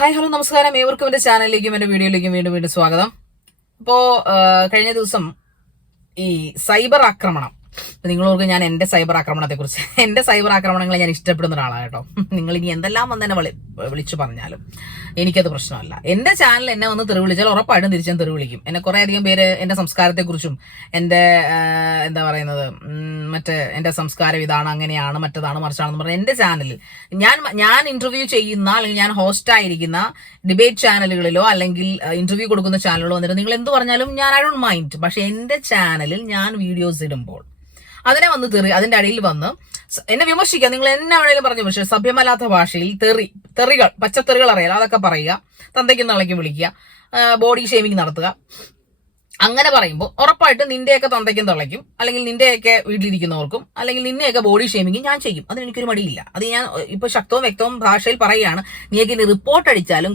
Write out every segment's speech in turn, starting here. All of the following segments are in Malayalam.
ഹായ് ഹലോ നമസ്കാരം. ഏവർക്കും എന്റെ ചാനലിലേക്കും എന്റെ വീഡിയോയിലേക്കും വീണ്ടും വീണ്ടും സ്വാഗതം. അപ്പോ കഴിഞ്ഞ ദിവസം ഈ സൈബർ ആക്രമണം, നിങ്ങളോർക്ക് ഞാൻ എന്റെ സൈബർ ആക്രമണത്തെ കുറിച്ച് എന്റെ സൈബർ ആക്രമണങ്ങളെ ഞാൻ ഇഷ്ടപ്പെടുന്ന ഒരാളാണ് കേട്ടോ. നിങ്ങൾ ഇനി എന്തെല്ലാം വന്ന് എന്നെ വിളിച്ചു പറഞ്ഞാലും എനിക്കത് പ്രശ്നമല്ല. എന്റെ ചാനൽ എന്നെ വന്ന് തെറി വിളിച്ചാൽ ഉറപ്പായിട്ടും തിരിച്ചും തെറി വിളിക്കും. എന്നെ കുറെ അധികം പേര് എന്റെ സംസ്കാരത്തെക്കുറിച്ചും എന്റെ എന്താ പറയുന്നത് മറ്റേ എന്റെ സംസ്കാരം ഇതാണ്, അങ്ങനെയാണ്, മറ്റതാണ്, മറിച്ചാണെന്ന് പറഞ്ഞാൽ എന്റെ ചാനലിൽ ഞാൻ ഇന്റർവ്യൂ ചെയ്യുന്ന അല്ലെങ്കിൽ ഞാൻ ഹോസ്റ്റ് ആയിരിക്കുന്ന ഡിബേറ്റ് ചാനലുകളിലോ അല്ലെങ്കിൽ ഇന്റർവ്യൂ കൊടുക്കുന്ന ചാനലുകളോ വന്നിട്ട് നിങ്ങൾ എന്ത് പറഞ്ഞാലും ഞാൻ ഐ ഡോണ്ട് മൈൻഡ്. പക്ഷെ എന്റെ ചാനലിൽ ഞാൻ വീഡിയോസ് ഇടുമ്പോൾ അതിനെ വന്ന് അതിന്റെ അടിയിൽ വന്ന് എന്നെ വിമർശിക്കുക. നിങ്ങൾ എന്നെ വേണേലും പറഞ്ഞു, പക്ഷെ സഭ്യമല്ലാത്ത ഭാഷയിൽ തെറികൾ, പച്ചത്തെറികൾ അറിയാലോ, അതൊക്കെ പറയുക, തന്തയ്ക്കും തള്ളയ്ക്കും വിളിക്കുക, ബോഡി ഷേമിങ് നടത്തുക. അങ്ങനെ പറയുമ്പോൾ ഉറപ്പായിട്ട് നിന്റെയൊക്കെ തന്തയ്ക്കും തള്ളയ്ക്കും അല്ലെങ്കിൽ നിന്റെയൊക്കെ വീട്ടിലിരിക്കുന്നവർക്കും അല്ലെങ്കിൽ നിന്നെയൊക്കെ ബോഡി ഷേമിങ് ഞാൻ ചെയ്യും. അതിന് എനിക്കൊരു മടിയില്ല. അത് ഞാൻ ഇപ്പൊ ശക്തവും വ്യക്തവും ഭാഷയിൽ പറയുകയാണ്. നീക്ക് ഇനി റിപ്പോർട്ട് അടിച്ചാലും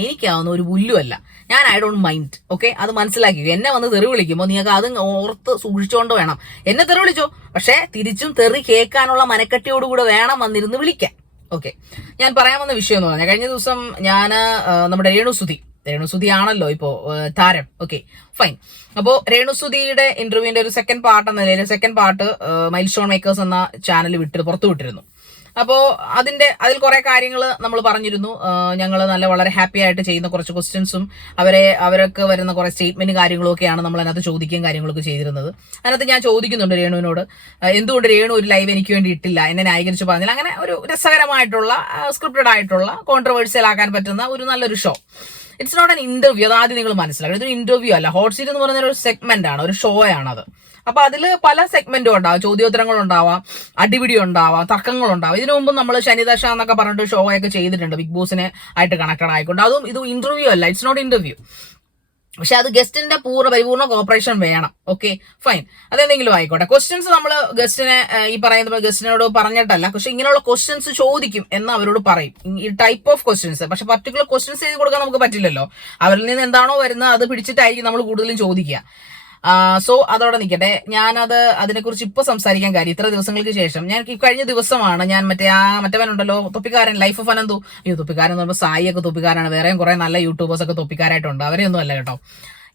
എനിക്കാവുന്ന ഒരു പുല്ലുമല്ല. ഞാൻ ഐ ഡോണ്ട് മൈൻഡ്. ഓക്കെ, അത് മനസ്സിലാക്കി. എന്നെ വന്ന് തെറി വിളിക്കുമ്പോൾ നിങ്ങൾക്ക് അത് ഓർത്ത് സൂക്ഷിച്ചുകൊണ്ട് വേണം. എന്നെ തെറി വിളിച്ചോ, പക്ഷെ തിരിച്ചും തെറി കേൾക്കാനുള്ള മനക്കെട്ടിയോടുകൂടെ വേണം വന്നിരുന്ന് വിളിക്കാൻ. ഓക്കെ, ഞാൻ പറയാൻ വന്ന വിഷയം എന്ന് പറഞ്ഞാൽ കഴിഞ്ഞ ദിവസം ഞാൻ നമ്മുടെ രേണുസുതി ആണല്ലോ ഇപ്പോ താരം. Okay fine. അപ്പോ രേണുസുതിയുടെ ഇന്റർവ്യൂവിന്റെ ഒരു second part mile stone makers എന്ന ചാനൽ പുറത്തു വിട്ടിരുന്നു. അപ്പോ അതിൽ കുറെ കാര്യങ്ങൾ നമ്മൾ പറഞ്ഞിരുന്നു. ഞങ്ങൾ വളരെ ഹാപ്പി ആയിട്ട് ചെയ്യുന്ന കുറച്ച് ക്വസ്റ്റ്യൻസും അവർക്ക് വരുന്ന കുറെ സ്റ്റേറ്റ്മെന്റ് കാര്യങ്ങളും ഒക്കെയാണ് നമ്മൾ അതിനകത്ത് ചോദിക്കുകയും കാര്യങ്ങളൊക്കെ ചെയ്തിരുന്നത്. അതിനകത്ത് ഞാൻ ചോദിക്കുന്നുണ്ട് രേണുവിനോട്, എന്തുകൊണ്ട് രേണു ഒരു ലൈവ് എനിക്ക് വേണ്ടി ഇട്ടില്ല, എന്നെ ന്യായീകരിച്ച് പറഞ്ഞില്ല. അങ്ങനെ ഒരു രസകരമായിട്ടുള്ള സ്ക്രിപ്റ്റഡ് ആയിട്ടുള്ള കോൺട്രവേഴ്സ്യൽ ആക്കാൻ പറ്റുന്ന ഒരു നല്ലൊരു show. It's not an interview. അത് ആദ്യം നിങ്ങൾ മനസ്സിലാക്കണം. ഇതൊരു ഇന്റർവ്യൂ അല്ല. ഹോട്ട് സീറ്റ് എന്ന് പറയുന്ന ഒരു സെഗ്മെന്റ് ആണ്, ഒരു ഷോ ആണത്. അപ്പൊ അതിൽ പല സെഗ്മെന്റും ഉണ്ടാവാം. ചോദ്യോത്തരങ്ങൾ ഉണ്ടാവാം, അടിപിടി ഉണ്ടാവാം, തർക്കങ്ങൾ ഉണ്ടാവാം. ഇതിനു മുമ്പ് നമ്മൾ ശനിദശ എന്നൊക്കെ പറഞ്ഞിട്ട് ഷോ ഒക്കെ ചെയ്തിട്ടുണ്ട്, ബിഗ് ബോസിനെ ആയിട്ട് കണക്റ്റഡ് ആയിക്കൊണ്ട്. അതും ഇത് ഇന്റർവ്യൂ അല്ല, ഇറ്റ്സ് നോട്ട് ഇന്റർവ്യൂ. പക്ഷെ അത് ഗസ്റ്റിന്റെ പരിപൂർണ്ണ കോപ്പറേഷൻ വേണം. ഓക്കെ ഫൈൻ, അതെന്തെങ്കിലും ആയിക്കോട്ടെ. ക്വസ്റ്റ്യൻസ് നമ്മൾ ഗസ്റ്റിനെ ഈ പറയുന്ന ഗസ്റ്റിനോട് പറഞ്ഞിട്ടല്ല, പക്ഷെ ഇങ്ങനെയുള്ള ക്വസ്റ്റ്യൻസ് ചോദിക്കും എന്ന് അവരോട് പറയും, ഈ ടൈപ്പ് ഓഫ് ക്വസ്റ്റ്യൻസ്. പക്ഷെ പർട്ടിക്കുലർ ക്വസ്റ്റ്യൻസ് ചെയ്ത് കൊടുക്കാൻ നമുക്ക് പറ്റില്ലല്ലോ. അവരിൽ നിന്ന് എന്താണോ വരുന്നത് അത് പിടിച്ചിട്ടായിരിക്കും നമ്മൾ കൂടുതലും ചോദിക്കുക. സോ അതോടെ നിൽക്കട്ടെ. ഞാനത് അതിനെക്കുറിച്ച് ഇപ്പൊ സംസാരിക്കാൻ കാര്യം, ഇത്ര ദിവസങ്ങൾക്ക് ശേഷം ഞാൻ കഴിഞ്ഞ ദിവസമാണ് ഞാൻ മറ്റവനുണ്ടല്ലോ തൊപ്പിക്കാരൻ, ലൈഫ് ഓഫ് അനന്തു. ഈ തൊപ്പിക്കാരൻ എന്ന് പറയുമ്പോൾ സായി ഒക്കെ തൊപ്പിക്കാരാണ്, വേറെയും കുറെ നല്ല യൂട്യൂബേഴ്സ് ഒക്കെ തൊപ്പിക്കാരായിട്ടുണ്ട്. അവരെയൊന്നും അല്ല കേട്ടോ.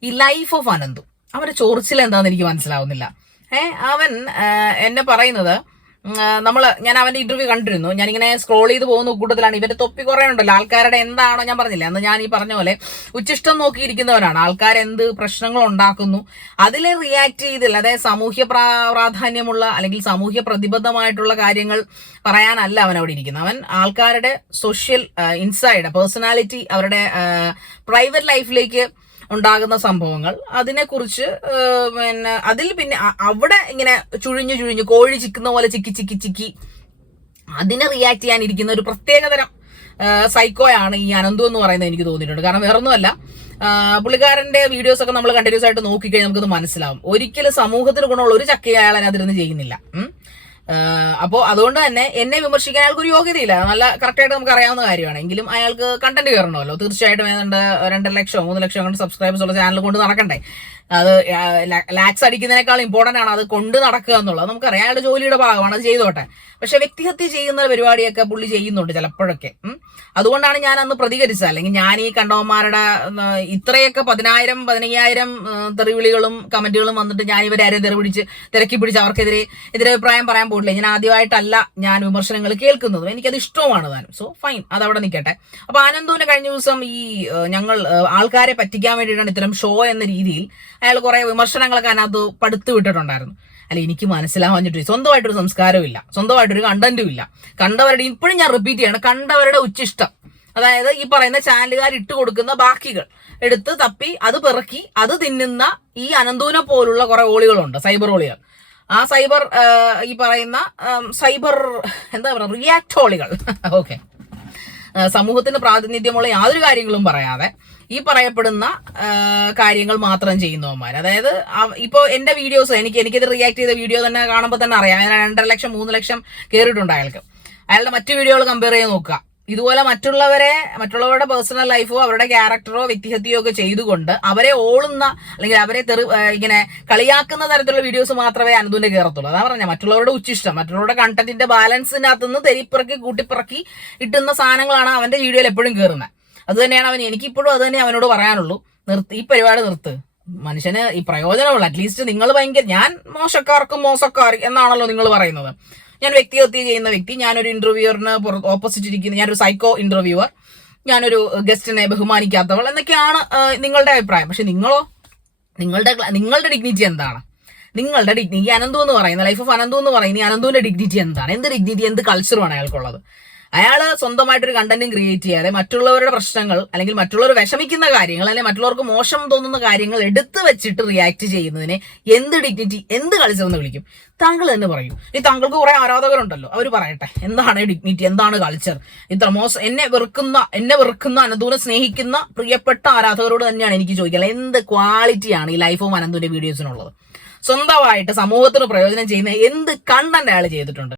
ഈ ലൈഫ് ഓഫ് അനന്തു, അവരുടെ ചൊറിച്ചിൽ എന്താണെന്ന് എനിക്ക് മനസ്സിലാവുന്നില്ല. അവൻ എന്നെ പറയുന്നത്, ഞാൻ അവന്റെ ഇന്റർവ്യൂ കണ്ടിരുന്നു. ഞാനിങ്ങനെ സ്ക്രോൾ ചെയ്ത് പോകുന്ന കൂട്ടത്തിലാണ്. ഇവന്റെ തൊപ്പി കുറെ ഉണ്ടല്ലോ, ആൾക്കാരുടെ എന്താണോ ഞാൻ പറഞ്ഞില്ല അന്ന്, ഞാൻ ഈ പറഞ്ഞ പോലെ ഉച്ചിഷ്ടം നോക്കിയിരിക്കുന്നവരാണ്. ആൾക്കാരെന്ത് പ്രശ്നങ്ങൾ ഉണ്ടാക്കുന്നു അതിൽ റിയാക്ട് ചെയ്തില്ല. അതായത് സാമൂഹ്യ പ്രാധാന്യമുള്ള അല്ലെങ്കിൽ സാമൂഹ്യ പ്രതിബദ്ധമായിട്ടുള്ള കാര്യങ്ങൾ പറയാനല്ല അവൻ അവിടെ ഇരിക്കുന്നത്. അവൻ ആൾക്കാരുടെ സോഷ്യൽ ഇൻസൈഡ് പേഴ്സണാലിറ്റി, അവരുടെ പ്രൈവറ്റ് ലൈഫിലേക്ക് ഉണ്ടാകുന്ന സംഭവങ്ങൾ, അതിനെക്കുറിച്ച് പിന്നെ അവിടെ ഇങ്ങനെ ചുഴിഞ്ഞു കോഴി ചിക്കുന്ന പോലെ ചിക്കി അതിനെ റിയാക്ട് ചെയ്യാനിരിക്കുന്ന ഒരു പ്രത്യേകതരം സൈക്കോയാണ് ഈ അനന്തു എന്ന് പറയുന്നത് എനിക്ക് തോന്നിയിട്ടുണ്ട്. കാരണം വേറൊന്നുമല്ല, പുള്ളിക്കാരന്റെ വീഡിയോസ് ഒക്കെ നമ്മൾ കണ്ടിന്യൂസ് ആയിട്ട് നോക്കിക്കഴിഞ്ഞാൽ നമുക്കത് മനസ്സിലാവും. ഒരിക്കലും സമൂഹത്തിന് ഗുണമുള്ള ഒരു ചക്കയെ അയാൾ അതിനകത്തിരുന്ന് ചെയ്യുന്നില്ല. അപ്പോ അതുകൊണ്ട് തന്നെ എന്നെ വിമർശിക്കാൻ അയാൾക്ക് ഒരു യോഗ്യതയില്ല. നല്ല കറക്റ്റായിട്ട് നമുക്ക് അറിയാവുന്ന കാര്യമാണ്. എങ്കിലും അയാൾക്ക് കണ്ടന്റ് കയറണമല്ലോ. തീർച്ചയായിട്ടും ഏതാണ്ട് 2 ലക്ഷമോ 3 ലക്ഷമോ കൊണ്ട് സബ്സ്ക്രൈബേഴ്സ് ഉള്ള ചാനൽ കൊണ്ട് നടക്കണ്ടേ. അത് ലാക്സ് അടിക്കുന്നതിനേക്കാൾ ഇമ്പോർട്ടന്റ് ആണ് അത് കൊണ്ട് നടക്കുക എന്നുള്ളത്. നമുക്കറിയാം, അയാളുടെ ജോലിയുടെ ഭാഗമാണ്, അത് ചെയ്തോട്ടെ. പക്ഷെ വ്യക്തിഹത്യ ചെയ്യുന്ന പരിപാടിയൊക്കെ പുള്ളി ചെയ്യുന്നുണ്ട് ചിലപ്പോഴൊക്കെ. അതുകൊണ്ടാണ് ഞാൻ അന്ന് പ്രതികരിച്ചത്. അല്ലെങ്കിൽ ഞാൻ ഈ കണ്ടവന്മാരുടെ ഇത്രയൊക്കെ 10,000 15,000 തെറിവിളികളും കമന്റുകളും വന്നിട്ട് ഞാൻ ഇവരെ ആരെയും തിരക്കി പിടിച്ച് അവർക്കെതിരെ എതിരഭിപ്രായം പറയാൻ പോയിട്ടില്ല. ഞാൻ ആദ്യമായിട്ടല്ല ഞാൻ വിമർശനങ്ങൾ കേൾക്കുന്നതും, എനിക്കത് ഇഷ്ടവുമാണ് താനും. സോ ഫൈൻ, അതവിടെ നിൽക്കട്ടെ. അപ്പൊ ആനന്ദുവിന് കഴിഞ്ഞ ദിവസം ഈ ഞങ്ങൾ ആൾക്കാരെ പറ്റിക്കാൻ വേണ്ടിയിട്ടാണ് ഇത്തരം ഷോ എന്ന രീതിയിൽ അയാൾ കുറെ വിമർശനങ്ങളൊക്കെ അതിനകത്ത് പടുത്തു വിട്ടിട്ടുണ്ടായിരുന്നു. അല്ല, എനിക്ക് മനസ്സിലാവാഞ്ഞിട്ട് സ്വന്തമായിട്ടൊരു സംസ്കാരവും ഇല്ല, സ്വന്തമായിട്ടൊരു കണ്ടന്റും ഇല്ല. കണ്ടവരുടെ, ഇപ്പോഴും ഞാൻ റിപ്പീറ്റ് ചെയ്യാണ്, കണ്ടവരുടെ ഉച്ചിഷ്ടം, അതായത് ഈ പറയുന്ന ചാനലുകാർ ഇട്ട് കൊടുക്കുന്ന ബാക്കികൾ എടുത്ത് തപ്പി അത് പിറക്കി അത് തിന്നുന്ന ഈ അനന്തുവിനെ പോലുള്ള കുറെ ഓളികളുണ്ട്, സൈബർ ഓളികൾ. ആ ഈ പറയുന്ന സൈബർ എന്താ പറയുക, റിയാക്ട് ഓളികൾ. ഓക്കെ, സമൂഹത്തിന് പ്രാതിനിധ്യമുള്ള യാതൊരു കാര്യങ്ങളും പറയാതെ ഈ പറയപ്പെടുന്ന കാര്യങ്ങൾ മാത്രം ചെയ്യുന്നവന്മാർ. അതായത് ഇപ്പൊ എന്റെ വീഡിയോസ് എനിക്കത് റിയാക്ട് ചെയ്ത വീഡിയോ തന്നെ കാണുമ്പോൾ തന്നെ അറിയാം, 2.5 ലക്ഷം 3 ലക്ഷം കയറിയിട്ടുണ്ട് അയാൾക്ക്. അയാളുടെ മറ്റു വീഡിയോകൾ കമ്പയർ ചെയ്ത് നോക്കുക. ഇതുപോലെ മറ്റുള്ളവരുടെ പേഴ്സണൽ ലൈഫോ അവരുടെ ക്യാരക്ടറോ വ്യക്തിഹത്യയോ ഒക്കെ ചെയ്തുകൊണ്ട് അവരെ ഓളുന്ന അല്ലെങ്കിൽ അവരെ ഇങ്ങനെ കളിയാക്കുന്ന തരത്തിലുള്ള വീഡിയോസ് മാത്രമേ അനന്തുവിന്റെ കയറത്തുള്ളൂ. അതാ പറഞ്ഞ, മറ്റുള്ളവരുടെ ഉച്ചിഷ്ടം, മറ്റുള്ളവരുടെ കണ്ടന്റിന്റെ ബാലൻസിനകത്തുനിന്ന് തെരിപ്പിറക്കി കൂട്ടിപ്പിറക്കി ഇട്ടുന്ന സാധനങ്ങളാണ് അവന്റെ വീഡിയോയിൽ എപ്പോഴും കയറുന്നത്. അത് തന്നെയാണ് എനിക്കിപ്പോഴും അത് തന്നെ അവനോട് പറയാനുള്ളൂ. ഈ പരിപാടി നിർത്ത്. മനുഷ്യന് ഈ പ്രയോജനമുള്ള, അറ്റ്ലീസ്റ്റ് നിങ്ങൾ ഭയങ്കര, ഞാൻ മോശക്കാർക്കും മോശക്കാർ എന്നാണല്ലോ നിങ്ങൾ പറയുന്നത്. ഞാൻ വ്യക്തിഹത്യ ചെയ്യുന്ന വ്യക്തി, ഞാനൊരു ഇന്റർവ്യൂവറിന് ഓപ്പോസിറ്റ് ഇരിക്കുന്ന, ഞാനൊരു സൈക്കോ ഇന്റർവ്യൂവർ, ഞാനൊരു ഗസ്റ്റിനെ ബഹുമാനിക്കാത്തവൾ എന്നൊക്കെയാണ് നിങ്ങളുടെ അഭിപ്രായം. പക്ഷെ നിങ്ങളുടെ ഡിഗ്നിറ്റി എന്താണ്? നിങ്ങളുടെ ഡിഗ്നിറ്റി അനന്തു എന്ന് പറയുന്ന, ലൈഫ് ഓഫ് അനന്തു എന്ന് പറയുന്ന ഈ അനന്തുവിന്റെ ഡിഗ്നിറ്റി എന്താണ്? എന്ത് ഡിഗ്നിറ്റി, എന്ത് കൾച്ചറുമാണ് അയാൾക്കുള്ളത്? അയാള് സ്വന്തമായിട്ടൊരു കണ്ടന്റും ക്രിയേറ്റ് ചെയ്യാതെ മറ്റുള്ളവരുടെ പ്രശ്നങ്ങൾ, അല്ലെങ്കിൽ മറ്റുള്ളവർ വിഷമിക്കുന്ന കാര്യങ്ങൾ, അല്ലെങ്കിൽ മറ്റുള്ളവർക്ക് മോശം തോന്നുന്ന കാര്യങ്ങൾ എടുത്തു വെച്ചിട്ട് റിയാക്ട് ചെയ്യുന്നതിനെ എന്ത് ഡിഗ്നിറ്റി, എന്ത് കൾച്ചർ എന്ന് വിളിക്കും? താങ്കൾ തന്നെ പറയൂ. ഈ താങ്കൾക്ക് കുറെ ആരാധകരുണ്ടല്ലോ, അവർ പറയട്ടെ എന്താണ് ഡിഗ്നിറ്റി, എന്താണ് കൾച്ചർ? ഇത്ര എന്നെ വെറുക്കുന്ന അനന്തുവിനെ സ്നേഹിക്കുന്ന പ്രിയപ്പെട്ട ആരാധകരോട് തന്നെയാണ് എനിക്ക് ചോദിക്കുക, എന്ത് ക്വാളിറ്റിയാണ് ഈ ലൈഫ് ഓഫ് അനന്തുവിന്റെ വീഡിയോസിനുള്ളത്? സ്വന്തമായിട്ട് സമൂഹത്തിന് പ്രയോജനം ചെയ്യുന്ന എന്ത് കണ്ടന്റ് അയാൾ ചെയ്തിട്ടുണ്ട്?